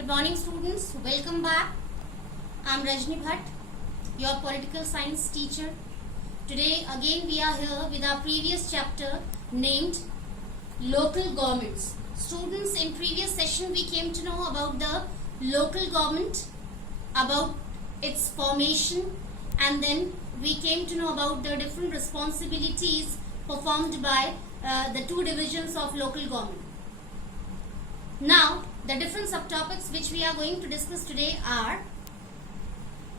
Good morning students, welcome back. I am Rajni Bhatt, your political science teacher. Today again we are here with our previous chapter named Local Governments. Students, in previous session we came to know about the local government, about its formation, and then we came to know about the different responsibilities performed by the two divisions of local government. Now, the different subtopics which we are going to discuss today are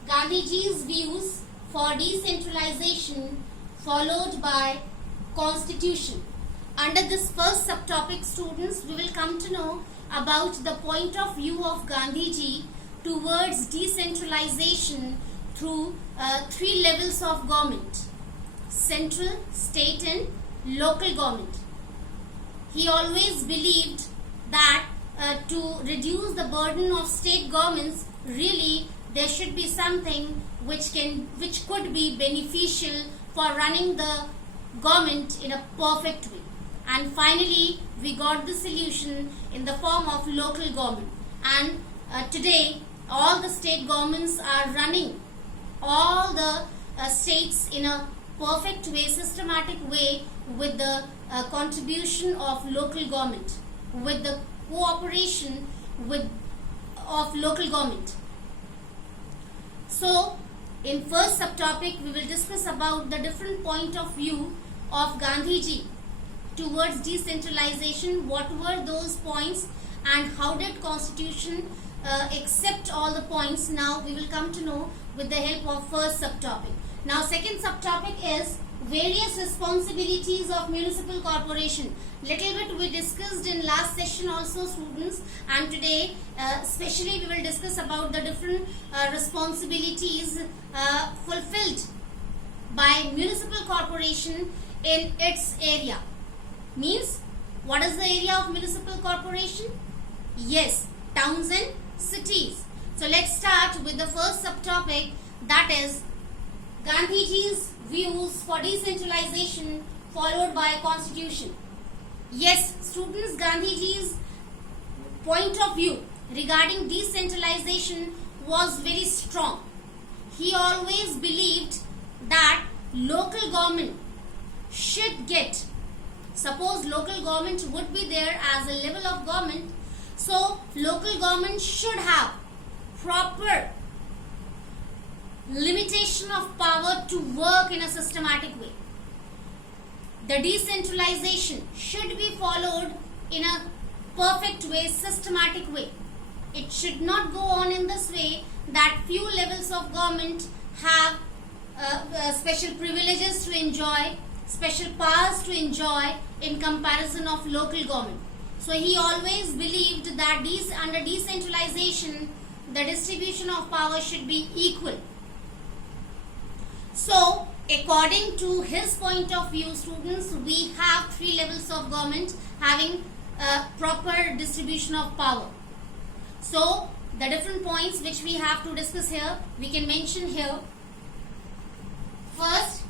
Gandhiji's views for decentralization followed by constitution. Under this first subtopic, students, we will come to know about the point of view of Gandhiji towards decentralization through three levels of government: central, state and local government. He always believed that to reduce the burden of state governments, really there should be something which could be beneficial for running the government in a perfect way. And finally, we got the solution in the form of local government. And today, all the state governments are running all the states in a perfect way, systematic way, with the contribution of local government, with the cooperation of local government. So, in first subtopic, we will discuss about the different point of view of Gandhiji towards decentralization. What were those points and how did Constitution accept all the points? Now, we will come to know with the help of first subtopic. Now, second subtopic is various responsibilities of municipal corporation. Little bit we discussed in last session also, students, and today especially we will discuss about the different responsibilities fulfilled by municipal corporation in its area. Means, what is the area of municipal corporation? Yes, towns and cities. So let's start with the first subtopic, that is Gandhiji's views for decentralization followed by constitution. Yes, students, Gandhiji's point of view regarding decentralization was very strong. He always believed that local government should get, suppose local government would be there as a level of government, so local government should have proper limitation of power to work in a systematic way. The decentralization should be followed in a perfect way, systematic way. It should not go on in this way that few levels of government have special privileges to enjoy, special powers to enjoy in comparison of local government. So he always believed that under decentralization, the distribution of power should be equal. So, according to his point of view, students, we have three levels of government having proper distribution of power. So, the different points which we have to discuss here, we can mention here. First,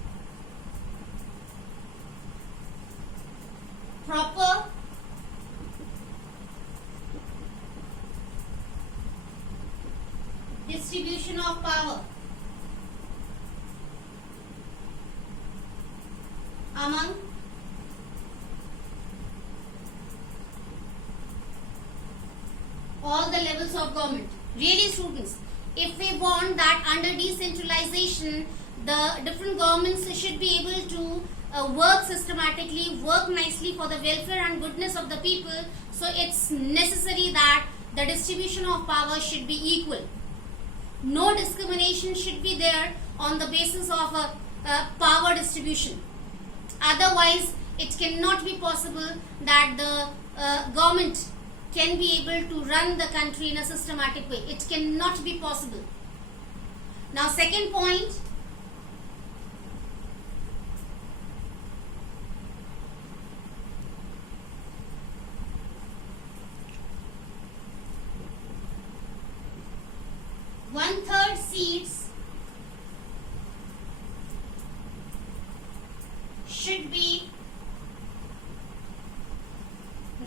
proper distribution of power among all the levels of government. Really, students, if we want that under decentralization, the different governments should be able to work systematically, work nicely for the welfare and goodness of the people, so it's necessary that the distribution of power should be equal. No discrimination should be there on the basis of power distribution. Otherwise, it cannot be possible that the government can be able to run the country in a systematic way. It cannot be possible. Now, second point, one-third seats should be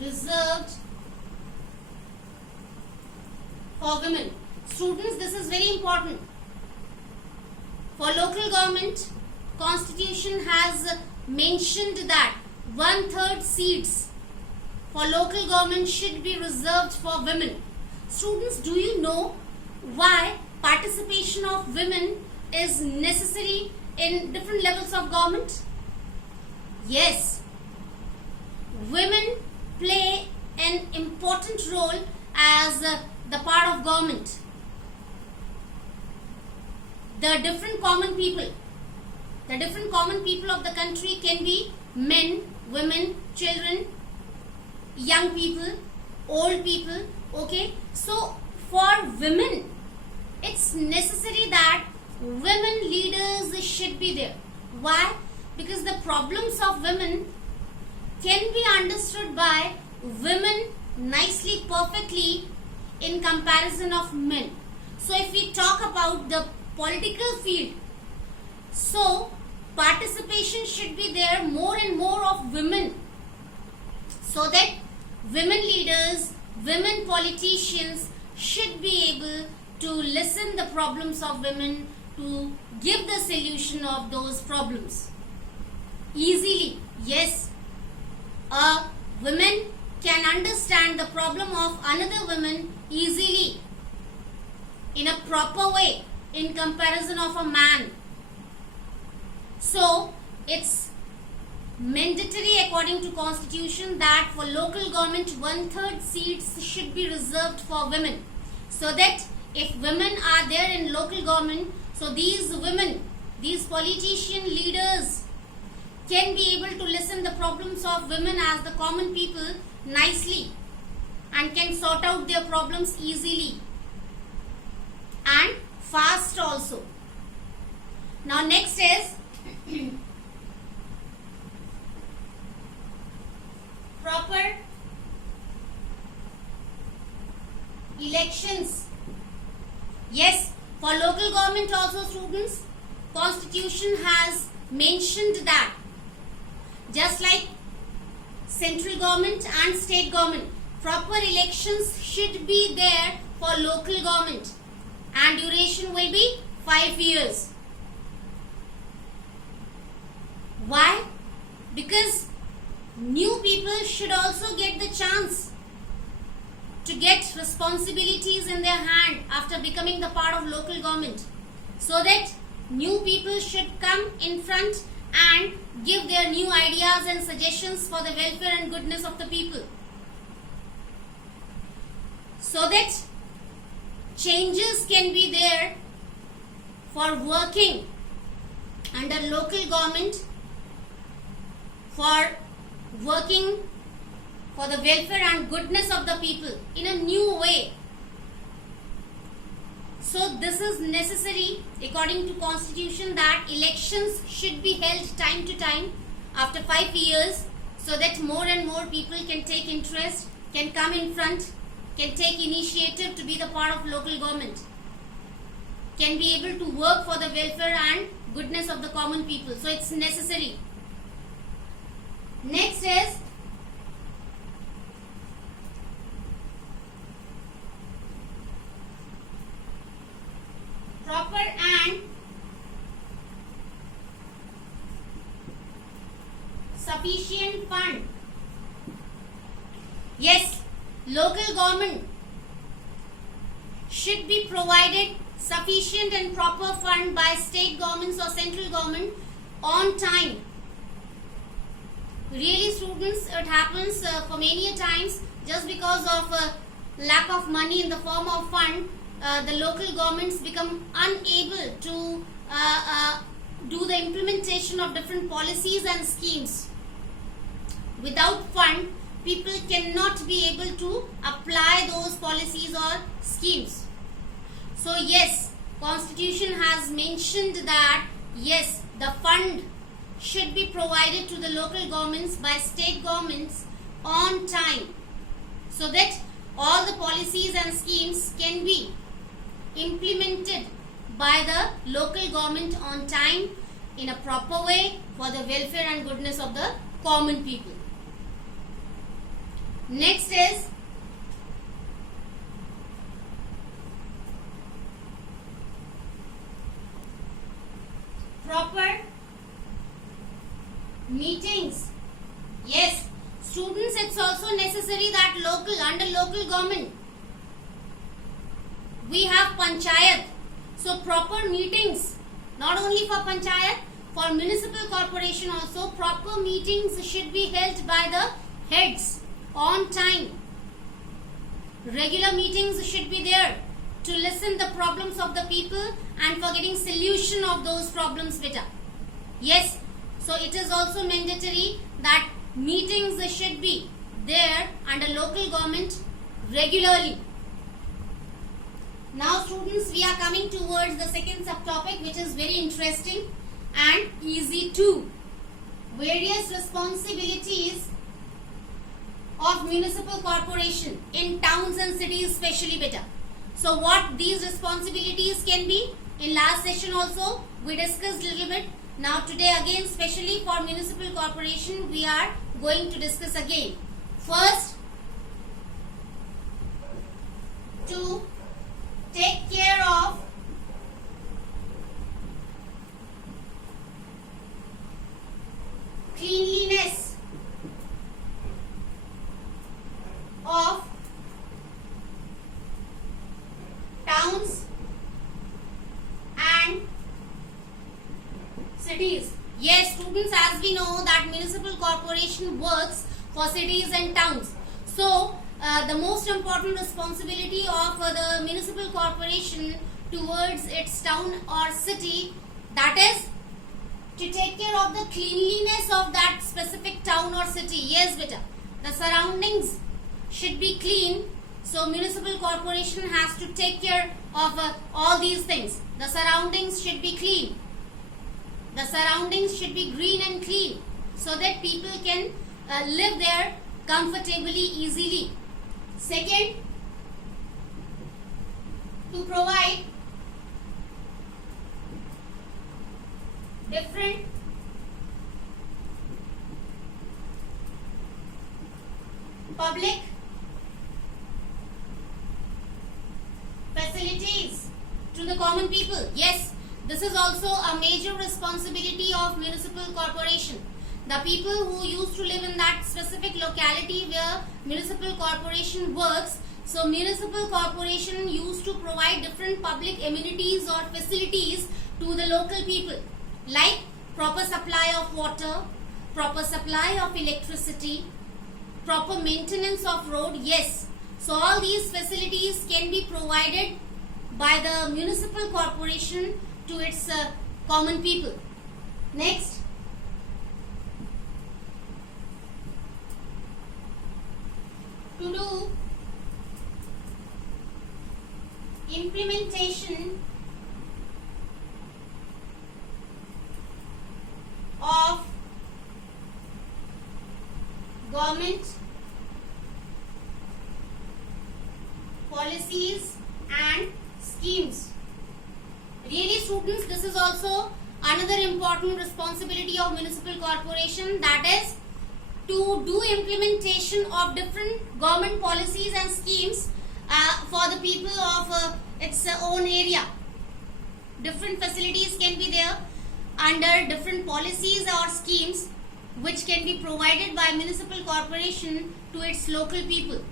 reserved for women. Students, this is very important. For local government, Constitution has mentioned that 1/3 seats for local government should be reserved for women. Students, do you know why participation of women is necessary in different levels of government? Yes, women play an important role as the part of government. The different common people of the country can be men, women, children, young people, old people. Okay, so for women, it's necessary that women leaders should be there. Why? Because the problems of women can be understood by women nicely, perfectly in comparison of men. So if we talk about the political field, so participation should be there more and more of women, so that women leaders, women politicians should be able to listen the problems of women, to give the solution of those problems easily. Yes, a woman can understand the problem of another woman easily in a proper way in comparison of a man. So it's mandatory according to Constitution that for local government 1/3 seats should be reserved for women, so that if women are there in local government, so these women, these politician leaders can be able to listen the problems of women as the common people nicely and can sort out their problems easily and fast also. Now next is proper elections. Yes, for local government also, students, Constitution has mentioned that just like central government and state government, proper elections should be there for local government and duration will be 5 years. Why? Because new people should also get the chance to get responsibilities in their hand after becoming the part of local government, so that new people should come in front and give their new ideas and suggestions for the welfare and goodness of the people, so that changes can be there for working under local government, for working for the welfare and goodness of the people in a new way. So this is necessary according to Constitution that elections should be held time to time after 5 years, so that more and more people can take interest, can come in front, can take initiative to be the part of local government, can be able to work for the welfare and goodness of the common people. So it's necessary. Next is proper and sufficient fund. Yes, local government should be provided sufficient and proper fund by state governments or central government on time. Really, students, it happens for many a times, just because of lack of money in the form of fund, the local governments become unable to do the implementation of different policies and schemes. Without fund, people cannot be able to apply those policies or schemes. So yes, Constitution has mentioned that yes, the fund should be provided to the local governments by state governments on time, so that all the policies and schemes can be implemented by the local government on time in a proper way for the welfare and goodness of the common people. Next is proper meetings. Yes, students, it's also necessary that under local government we have panchayat. So proper meetings, not only for panchayat, for municipal corporation also, proper meetings should be held by the heads on time. Regular meetings should be there to listen the problems of the people and for getting solution of those problems better. Yes, so it is also mandatory that meetings should be there under local government regularly. Now students, we are coming towards the second subtopic, which is very interesting and easy too. Various responsibilities of municipal corporation in towns and cities especially better. So what these responsibilities can be, in last session also we discussed a little bit. Now today again, especially for municipal corporation, we are going to discuss again. First, to take care of cleanliness of towns and cities. Yes, students, as we know that municipal corporation works for cities and towns. So, the most important responsibility of the municipal corporation towards its town or city, that is to take care of the cleanliness of that specific town or city. Yes, beta, the surroundings should be clean. So municipal corporation has to take care of all these things. The surroundings should be clean. The surroundings should be green and clean so that people can live there comfortably, easily. Second, to provide different public facilities to the common people. Yes, this is also a major responsibility of municipal corporation. The people who used to live in that specific locality where municipal corporation works, so municipal corporation used to provide different public amenities or facilities to the local people, like proper supply of water, proper supply of electricity, proper maintenance of road. Yes, so all these facilities can be provided by the municipal corporation to its common people. Next, to do implementation of government policies and schemes. Really students, this is also another important responsibility of municipal corporation, that is to do implementation of different government policies and schemes for the people of its own area. Different facilities can be there under different policies or schemes which can be provided by municipal corporation to its local people.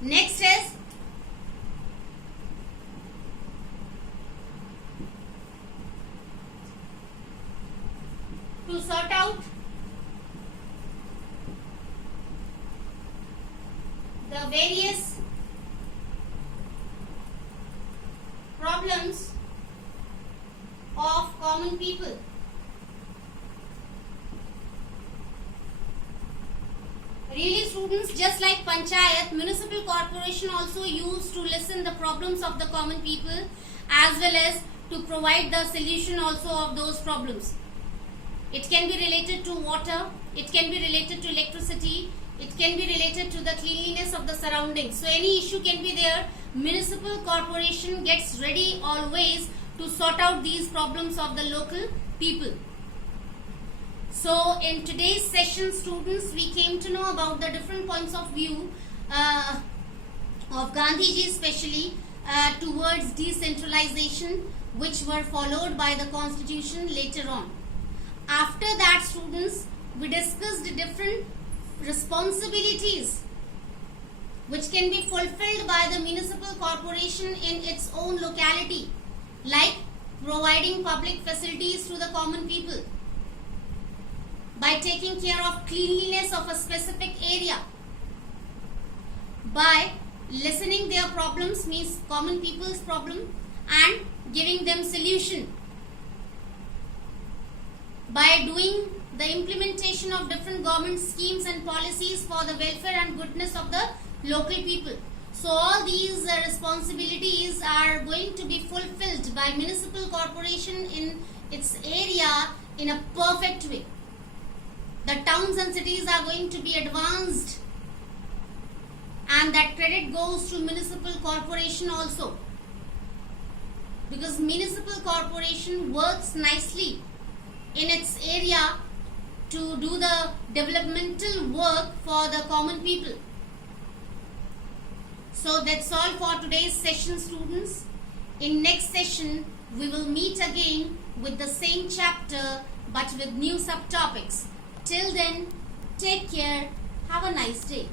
Next is to sort out the various problems of common people. Really students, just like panchayat, municipal corporation also used to listen the problems of the common people as well as to provide the solution also of those problems. It can be related to water, it can be related to electricity, it can be related to the cleanliness of the surroundings. So any issue can be there. Municipal corporation gets ready always to sort out these problems of the local people. So in today's session students, we came to know about the different points of view of Gandhiji, especially towards decentralization. which were followed by the constitution later on. After that, students, we discussed different responsibilities which can be fulfilled by the municipal corporation in its own locality, like providing public facilities to the common people, by taking care of cleanliness of a specific area, by listening their problems, means common people's problem, and giving them solution, by doing the implementation of different government schemes and policies for the welfare and goodness of the local people. So all these responsibilities are going to be fulfilled by municipal corporation in its area in a perfect way. The towns and cities are going to be advanced, and that credit goes to municipal corporation also, because municipal corporation works nicely in its area to do the developmental work for the common people. So that's all for today's session, students. In next session, we will meet again with the same chapter but with new subtopics. Till then, take care. Have a nice day.